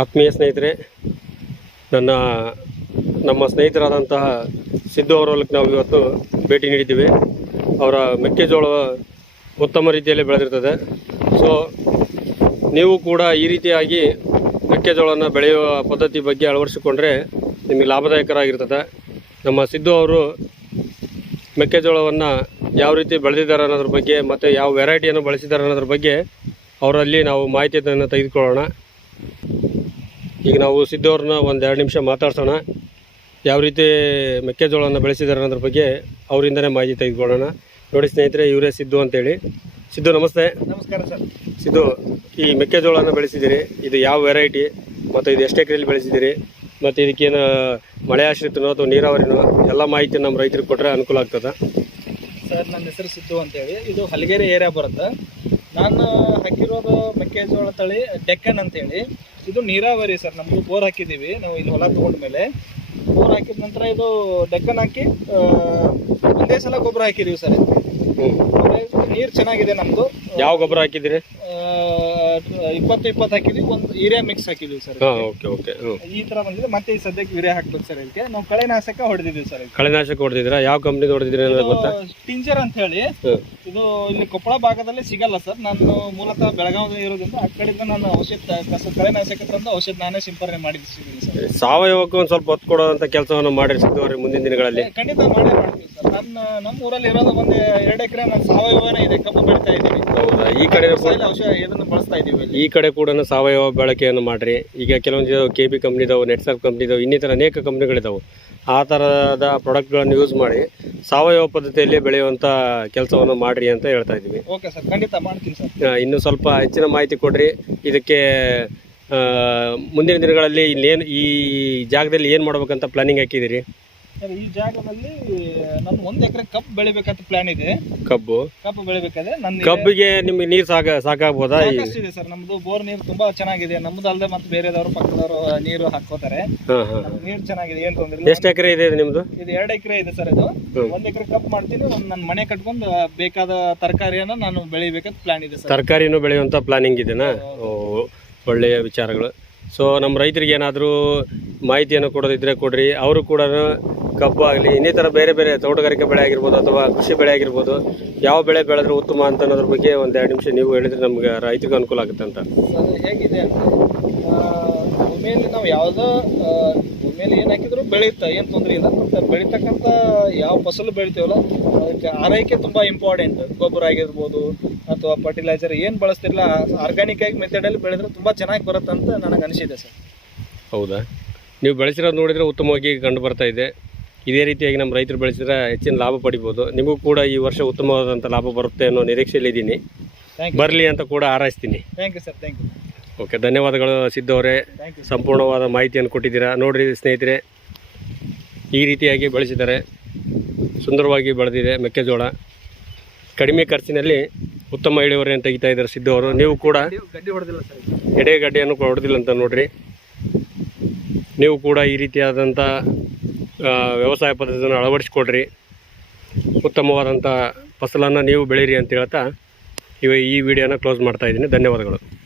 ಆತ್ಮೀಯ ಸ್ನೇಹಿತರೆ, ನನ್ನ, ನಮ್ಮ ಸ್ನೇಹಿತರಾದಂತಹ ಸಿದ್ದು ಅವರ ಹೊಲಕ್ಕೆ ನಾವು ಇವತ್ತು ಭೇಟಿ ನೀಡಿದ್ದೀವಿ. ಅವರ ಮೆಕ್ಕೆಜೋಳ ಉತ್ತಮ ರೀತಿಯಲ್ಲಿ ಬೆಳೆದಿರ್ತದೆ. ಸೊ ನೀವು ಕೂಡ ಈ ರೀತಿಯಾಗಿ ಮೆಕ್ಕೆಜೋಳನ ಬೆಳೆಯುವ ಪದ್ಧತಿ ಬಗ್ಗೆ ಅಳವಡಿಸಿಕೊಂಡ್ರೆ ನಿಮಗೆ ಲಾಭದಾಯಕರಾಗಿರ್ತದೆ. ನಮ್ಮ ಸಿದ್ದು ಅವರು ಮೆಕ್ಕೆಜೋಳವನ್ನು ಯಾವ ರೀತಿ ಬೆಳೆದಿದ್ದಾರೆ ಅನ್ನೋದ್ರ ಬಗ್ಗೆ ಮತ್ತು ಯಾವ ವೆರೈಟಿಯನ್ನು ಬಳಸಿದ್ದಾರೆ ಅನ್ನೋದ್ರ ಬಗ್ಗೆ ಅವರಲ್ಲಿ ನಾವು ಮಾಹಿತಿಯನ್ನು ತೆಗೆದುಕೊಳ್ಳೋಣ. ಈಗ ನಾವು ಸಿದ್ದು ಅವ್ರನ್ನ ಒಂದು ಎರಡು ನಿಮಿಷ ಮಾತಾಡ್ಸೋಣ. ಯಾವ ರೀತಿ ಮೆಕ್ಕೆಜೋಳವನ್ನು ಬೆಳೆಸಿದ್ದಾರೆ ಅನ್ನೋದ್ರ ಬಗ್ಗೆ ಅವರಿಂದನೇ ಮಾಹಿತಿ ತೆಗೆದುಕೊಳ್ಳೋಣ. ನೋಡಿ ಸ್ನೇಹಿತರೆ ಇವರೇ ಸಿದ್ದು ಅಂತೇಳಿ. ಸಿದ್ದು ನಮಸ್ತೆ. ನಮಸ್ಕಾರ ಸರ್. ಸಿದ್ದು ಈ ಮೆಕ್ಕೆಜೋಳನ ಬೆಳೆಸಿದ್ದೀರಿ. ಇದು ಯಾವ ವೆರೈಟಿ ಮತ್ತು ಇದು ಎಷ್ಟು ಎಕರೆಯಲ್ಲಿ ಬೆಳೆಸಿದ್ದೀರಿ? ಮತ್ತು ಇದಕ್ಕೇನು ಮಳೆ ಆಶ್ರಿತನೋ ಅಥವಾ ನೀರಾವರಿನೋ ಎಲ್ಲ ಮಾಹಿತಿ ನಮ್ಮ ರೈತರಿಗೆ ಕೊಟ್ಟರೆ ಅನುಕೂಲ ಆಗ್ತದೆ? ಸರ್ ನನ್ನ ಹೆಸರು ಸಿದ್ದು ಅಂತೇಳಿ. ಇದು ಹಲಗೇರಿ ಏರಿಯಾ ಬರುತ್ತೆ. ನಾನು ಹಾಕಿರೋದು ಮೆಕ್ಕೆಜೋಳ ತಳಿ ಡೆಕ್ಕನ್ ಅಂತೇಳಿ. ಇದು ನೀರಾವರಿ ಸರ್ ನಮ್ಮದು ಬೋರ್ ಹಾಕಿದ್ದೀವಿ ನಾವು ಇಲ್ಲಿ ಹೊಲ ತೊಗೊಂಡ್ಮೇಲೆ. ಬೋರ್ ಹಾಕಿದ ನಂತರ ಇದು ಡೆಕ್ಕನ್ ಹಾಕಿ ಒಂದೇ ಸಲ ಗೊಬ್ಬರ ಹಾಕಿದೀವಿ ಸರ್. ನೀರು ಚೆನ್ನಾಗಿದೆ ನಮ್ಮದು ಯಾವ ಗೊಬ್ಬರ ಹಾಕಿದ್ದೀರಿ? ಇಪ್ಪತ್ತು ಇಪ್ಪತ್ತು ಹಾಕಿದ್ವಿ ಒಂದು ಯೂರಿಯಾ ಮಿಕ್ಸ್ ಹಾಕಿದ್ವಿ ಸರ್ ಓಕೆ ಓಕೆ ಈ ತರ ಬಂದಿದೆ ಮತ್ತೆ ಈ ಸದ್ಯಕ್ಕೆ ಯೂರಿಯಾ ಹಾಕ್ಬೇಕು ಸರ್ ಇದಕ್ಕೆ. ನಾವು ಕಳೆನಾಶಕ ಹೊಡೆದಿದ್ವಿ ಸರ್ ಕಳೆನಾಶಕ ಹೊಡೆದಿದ್ದೀರಾ? ಯಾವ ಕಂಪ್ನಿ ಹೊಡೆದಿದ್ರಿ ಗೊತ್ತಾ? ಟಿಂಜರ್ ಅಂತ ಹೇಳಿ. ಇದು ಇಲ್ಲಿ ಕೊಪ್ಪಳ ಭಾಗದಲ್ಲಿ ಸಿಗಲ್ಲ ಸರ್. ನಾನು ಮೂಲತಃ ಬೆಳಗಾವಿ ಇರೋದ್ರಿಂದ ಆ ಕಡೆಯಿಂದ ನಾನು ಔಷಧ ಕಸ ಕಳೆನಾಶಕ ತಂದು ಔಷಧ ನಾನೇ ಸಿಂಪರಣೆ ಮಾಡಿದ್ದೀನಿ ಸರ್. ಸಾವಯವಕ್ಕೆ ಒಂದು ಸ್ವಲ್ಪ ಒತ್ತು ಕೊಡುವಂತ ಕೆಲಸವನ್ನು ಮಾಡಿ ಸಿಗ್ತವ್ರಿ ಮುಂದಿನ ದಿನಗಳಲ್ಲಿ. ಖಂಡಿತ ಮಾಡೇ ಮಾಡ್ತೀವಿ ಸರ್. ನನ್ನ ನಮ್ಮ ಊರಲ್ಲಿ ಇರೋದು ಒಂದು ಎರಡು ಎಕರೆ ನಾನು ಸಾವಯವನೇ ಇದೆ ಕಬ್ಬು ಬೆಳಿತಾ ಇದ್ದೀವಿ ಹೌದಾ? ಈ ಕಡೆ ಔಷಧ ಇದನ್ನು ಬಳಸ್ತಾ ಇದ್ದೀವಿ. ಈ ಕಡೆ ಕೂಡ ಸಾವಯವ ಬಳಕೆಯನ್ನು ಮಾಡಿರಿ. ಈಗ ಕೆಲವೊಂದು ಕೆ ಬಿ ಕಂಪ್ನಿದಾವೆ ನೆಟ್ಸರ್ಫ್ ಕಂಪ್ನಿದಾವೆ ಇನ್ನಿತರ ಅನೇಕ ಕಂಪ್ನಿಗಳಿದಾವೆ ಆ ಥರದ ಪ್ರಾಡಕ್ಟ್ಗಳನ್ನು ಯೂಸ್ ಮಾಡಿ ಸಾವಯವ ಪದ್ಧತಿಯಲ್ಲಿ ಬೆಳೆಯುವಂಥ ಕೆಲಸವನ್ನು ಮಾಡಿರಿ ಅಂತ ಹೇಳ್ತಾ ಇದ್ದೀವಿ. ಓಕೆ ಸರ್ ಖಂಡಿತ ಮಾಡ್ತೀನಿ ಸರ್ ಇನ್ನು ಸ್ವಲ್ಪ ಹೆಚ್ಚಿನ ಮಾಹಿತಿ ಕೊಡಿರಿ. ಇದಕ್ಕೆ ಮುಂದಿನ ದಿನಗಳಲ್ಲಿ ಇಲ್ಲೇನು ಈ ಜಾಗದಲ್ಲಿ ಏನು ಮಾಡ್ಬೇಕಂತ ಪ್ಲಾನಿಂಗ್ ಹಾಕಿದ್ದೀರಿ? ಈ ಜಾಗದಲ್ಲಿ ನಾನು ಒಂದ್ ಎಕರೆ ಕಬ್ಬು ಬೆಳಿಬೇಕಂತ ಪ್ಲಾನ್ ಇದೆ. ಕಬ್ಬು? ಕಬ್ಬು ಬೆಳಿಬೇಕಾದ್ರೆ ನನ್ನ ಕಬ್ಬಿಗೆ ನಿಮ್ಗೆ ನೀರ್ ಸಾಕ ಸಾಕಾಗ್ಬೋದಾ ಸಾಕಷ್ಟಿದೆ ಸರ್ ನಮ್ದು ಬೋರ್ ನೀರು ತುಂಬಾ ಚೆನ್ನಾಗಿದೆ. ನಮ್ದು ಅಲ್ಲದೆ ಮತ್ತೆ ಬೇರೆದವರು ಪಕ್ಕದವರು ನೀರು ಹಾಕೋತಾರೆ ನೀರ್ ಚೆನ್ನಾಗಿದೆ ಏನ್ ತೊಂದ್ರೆ ಎಷ್ಟು ಎಕರೆ ಇದೆ ನಿಮ್ದು? ಇದು ಎರಡು ಎಕರೆ ಇದೆ ಸರ್ ಇದು. ಒಂದ್ ಎಕರೆ ಕಬ್ಬ್ ಮಾಡ್ತೀನಿ ಒಂದ್ ನನ್ನ ಮನೆ ಕಟ್ಕೊಂಡು ಬೇಕಾದ ತರಕಾರಿಯನ್ನ ನಾನು ಬೆಳಿಬೇಕಂತ ಪ್ಲಾನ್ ಇದೆ ಸರ್. ತರಕಾರಿನೂ ಬೆಳೆಯುವಂಥ ಪ್ಲಾನಿಂಗ್ ಇದೆನಾ? ಒಳ್ಳೆಯ ವಿಚಾರಗಳು. ಸೊ ನಮ್ಮ ರೈತರಿಗೆ ಏನಾದರೂ ಮಾಹಿತಿಯನ್ನು ಕೊಡೋದಿದ್ರೆ ಕೊಡ್ರಿ. ಅವರು ಕೂಡ ಕಬ್ಬು ಆಗಲಿ ಇನ್ನಿತರ ಬೇರೆ ಬೇರೆ ತೋಟಗಾರಿಕೆ ಬೆಳೆ ಆಗಿರ್ಬೋದು ಅಥವಾ ಕೃಷಿ ಬೆಳೆ ಆಗಿರ್ಬೋದು ಯಾವ ಬೆಳೆ ಬೆಳೆದ್ರೆ ಉತ್ತಮ ಅಂತ ಅನ್ನೋದ್ರ ಬಗ್ಗೆ ಒಂದು ಎರಡು ನಿಮಿಷ ನೀವು ಹೇಳಿದ್ರೆ ನಮ್ಗೆ ರೈತರಿಗೆ ಅನುಕೂಲ ಆಗುತ್ತೆ ಅಂತ. ಹೇಗಿದೆ ಭೂಮಿಯಲ್ಲಿ ನಾವು ಯಾವುದೋ ಭೂಮಿಯಲ್ಲಿ ಏನು ಹಾಕಿದ್ರು ಬೆಳೆಯುತ್ತೆ ಏನು ತೊಂದರೆ ಇಲ್ಲ. ಬೆಳೀತಕ್ಕಂಥ ಯಾವ ಫಸಲು ಬೆಳಿತೀವಲ್ಲ ಅದಕ್ಕೆ ಆರೈಕೆ ತುಂಬ ಇಂಪಾರ್ಟೆಂಟ್ ಗೊಬ್ಬರ ಆಗಿರ್ಬೋದು ಅಥವಾ ಫರ್ಟಿಲೈಸರ್ ಏನು ಬಳಸ್ತಿರಲ್ಲ ಆರ್ಗ್ಯಾನಿಕ್ ಆಗಿ ಮೆಥಡಲ್ಲಿ ಬೆಳೆದ್ರೆ ತುಂಬ ಚೆನ್ನಾಗಿ ಬರುತ್ತೆ ಅಂತ ನನಗೆ ಅನಿಸಿದೆ ಸರ್. ಹೌದಾ? ನೀವು ಬೆಳೆಸಿರೋದು ನೋಡಿದರೆ ಉತ್ತಮವಾಗಿ ಕಂಡು ಬರ್ತಾ ಇದೆ. ಇದೇ ರೀತಿಯಾಗಿ ನಮ್ಮ ರೈತರು ಬೆಳೆಸಿದ್ರೆ ಹೆಚ್ಚಿನ ಲಾಭ ಪಡಿಬೋದು. ನಿಮಗೂ ಕೂಡ ಈ ವರ್ಷ ಉತ್ತಮವಾದಂಥ ಲಾಭ ಬರುತ್ತೆ ಅನ್ನೋ ನಿರೀಕ್ಷೆಯಲ್ಲಿದ್ದೀನಿ ಬರಲಿ ಅಂತ ಕೂಡ ಹಾರೈಸ್ತೀನಿ. Thank you sir thank you okay ಧನ್ಯವಾದಗಳು ಸಿದ್ದವರೇ ಸಂಪೂರ್ಣವಾದ ಮಾಹಿತಿಯನ್ನು ಕೊಟ್ಟಿದ್ದೀರಾ. ನೋಡಿರಿ ಸ್ನೇಹಿತರೆ ಈ ರೀತಿಯಾಗಿ ಬೆಳೆಸಿದ್ದಾರೆ ಸುಂದರವಾಗಿ ಬೆಳೆದಿದೆ ಮೆಕ್ಕೆಜೋಳ. ಕಡಿಮೆ ಖರ್ಚಿನಲ್ಲಿ ಉತ್ತಮ ಇಳುವರಿಯನ್ನು ತೆಗಿತಾ ಇದ್ದಾರೆ ಸಿದ್ದು ಅವರು. ನೀವು ಕೂಡ ಎಡೆಗಡ್ಡೆಯನ್ನು ಹೊಡೆದಿಲ್ಲ ಸರ್ ಎಡೆ ಗಡ್ಡೆಯನ್ನು ಹೊಡೆದಿಲ್ಲ ಅಂತ ನೋಡಿರಿ. ನೀವು ಕೂಡ ಈ ರೀತಿಯಾದಂಥ ವ್ಯವಸಾಯ ಪದ್ಧತಿಯನ್ನು ಅಳವಡಿಸ್ಕೊಡ್ರಿ. ಉತ್ತಮವಾದಂಥ ಫಸಲನ್ನು ನೀವು ಬೆಳೀರಿ ಅಂತ ಹೇಳ್ತಾ ಇವ ಈ ವಿಡಿಯೋನ ಕ್ಲೋಸ್ ಮಾಡ್ತಾ ಇದ್ದೀನಿ. ಧನ್ಯವಾದಗಳು.